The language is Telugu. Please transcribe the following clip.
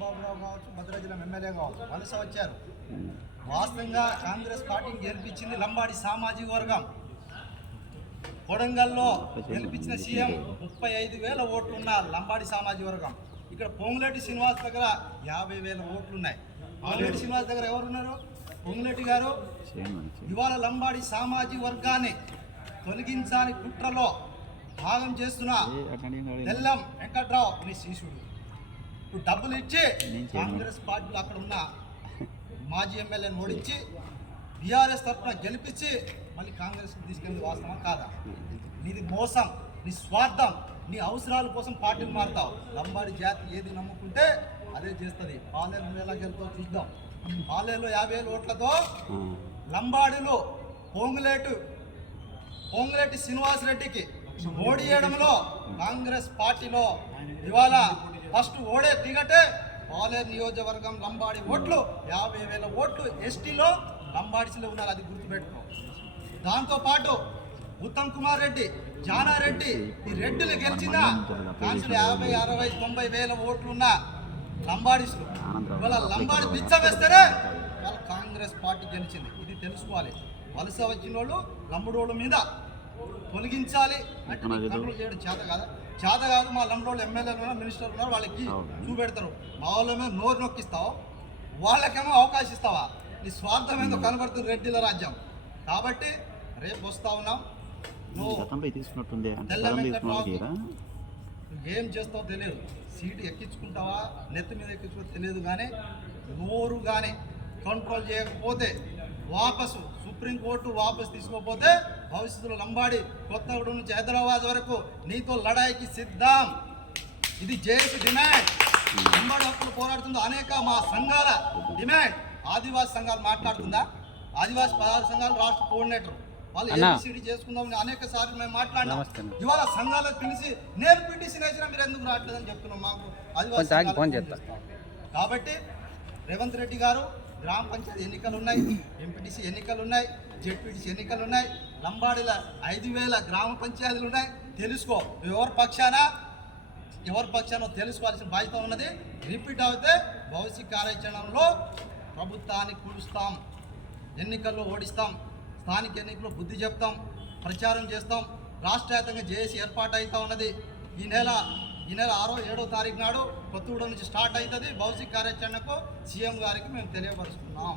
మోహన్ బాబురావు కావచ్చు, భద్రాద్రి జిల్లా ఎమ్మెల్యే కావచ్చు, వలస వచ్చారు. వాస్తవంగా కాంగ్రెస్ పార్టీని గెలిపించింది లంబాడి సామాజిక వర్గం. కొడంగల్లో గెలిపించిన సీఎం 35,000 ఓట్లున్న లంబాడి సామాజిక వర్గం. ఇక్కడ పొంగులేటి శ్రీనివాస్ దగ్గర 50,000 ఓట్లున్నాయి. పొంగులేటి శ్రీనివాస్ దగ్గర ఎవరున్నారు? పొంగులేటి గారు. ఇవాళ లంబాడి సామాజిక వర్గాన్ని తొలగించాలని కుట్రలో భాగం చేస్తున్న తెల్లం వెంకట్రావు నీ శిష్యుడు ఇప్పుడు డబ్బులు ఇచ్చి కాంగ్రెస్ పార్టీలో అక్కడ ఉన్న మాజీ ఎమ్మెల్యేని ఓడించి బీఆర్ఎస్ తరఫున గెలిపించి మళ్ళీ కాంగ్రెస్కి తీసుకెళ్ళి వాస్తవం కాదా? నీది మోసం, నీ స్వార్థం, నీ అవసరాల కోసం పార్టీలు మారుతావు. లంబాడి జాతి ఏది నమ్ముకుంటే అదే చేస్తుంది. పాలేరు ఎలా గెలుతో చూద్దాం. పాలేరులో 50,000 ఓట్లతో లంబాడిలో పొంగులేటి శ్రీనివాసరెడ్డికి ఓడియడంలో కాంగ్రెస్ పార్టీలో ఇవాళ ఫస్ట్ ఓడే టిగటే పాలేరు నియోజకవర్గం లంబాడి ఓట్లు 50,000 ఓట్లు ఎస్టీలో లంబాడిసిలో ఉన్నారు. అది గుర్తుపెట్టుకో. దాంతోపాటు ఉత్తమ్ కుమార్ రెడ్డి, జానారెడ్డి ఈ రెడ్డిలు గెలిచిన కాన్సులు 50, 60, 90,000 ఓట్లున్న లంబాడిసులు ఇవాళ లంబాడి బిచ్చ వేస్తేనే వాళ్ళ కాంగ్రెస్ పార్టీ గెలిచింది. ఇది తెలుసుకోవాలి. వలస వచ్చిన వాళ్ళు లంబడోళ్ళ మీద తొలగించాలి అంటే కంట్రోల్ చేయడం చేత కాదు. మా లంబడోళ్ళు ఎమ్మెల్యేలు ఉన్నారు, మినిస్టర్లు ఉన్నారు, వాళ్ళకి చూపెడతారు. మా వాళ్ళ మీద నోరు నొక్కిస్తావు, వాళ్ళకేమో అవకాశం ఇస్తావా? నీ స్వార్థం ఏందో కనబడుతుంది రెడ్డిల రాజ్యం. కాబట్టి రేపు వస్తా ఉన్నాం. నువ్వు ఏం చేస్తావో తెలియదు. సీటు ఎక్కించుకుంటావా, నెత్తి మీద ఎక్కించుకుంటా తెలియదు. కానీ నోరు కానీ కంట్రోల్ చేయకపోతే వాపసు సుప్రీంకోర్టు వాపసు తీసుకోకపోతే భవిష్యత్తులో లంబాడి కొత్తగూడెం నుంచి హైదరాబాద్ వరకు నీతో లడాయికి సిద్ధం. ఇది జేఏసీ డిమాండ్. లంబాడి హక్కులు పోరాడుతుందో అనేక మా సంఘాల డిమాండ్. ఆదివాసీ సంఘాలు మాట్లాడుతుందా? ఆదివాసీ 16 సంఘాలు రాష్ట్ర కోఆర్డినేటర్ వాళ్ళు ఏబిసిడి చేసుకుందాం అనేక సార్లు మేము మాట్లాడినాం. ఇవాళ సంఘాలకు పిలిచి నేను పిటిషన్ వేసినా మీరు ఎందుకు రావట్లేదని చెప్తున్నాం. మాకు ఆదివాసీ కాబట్టి రేవంత్ రెడ్డి గారు గ్రామ పంచాయతీ ఎన్నికలు ఉన్నాయి, ఎంపీటీసీ ఎన్నికలు ఉన్నాయి, జెడ్పీటీసీ ఎన్నికలు ఉన్నాయి, లంబాడీల 5,000 గ్రామ పంచాయతీలు ఉన్నాయి. తెలుసుకో ఎవరి పక్షానో తెలుసుకోవాల్సిన బాధ్యత ఉన్నది. రిపీట్ అవుతే భవిష్యత్ కార్యాచరణలో ప్రభుత్వాన్ని కూలుస్తాం, ఎన్నికల్లో ఓడిస్తాం, స్థానిక ఎన్నికల్లో బుద్ధి చెప్తాం, ప్రచారం చేస్తాం. రాష్ట్ర వ్యాప్తంగా జేఏసీ ఏర్పాటు అవుతూ ఉన్నది. ఈ నెల 6, 7వ తారీఖు నాడు కొత్తగూడెం నుంచి స్టార్ట్ అవుతుంది. భవిష్యత్ కార్యాచరణకు సీఎం గారికి మేము తెలియపరుస్తున్నాం.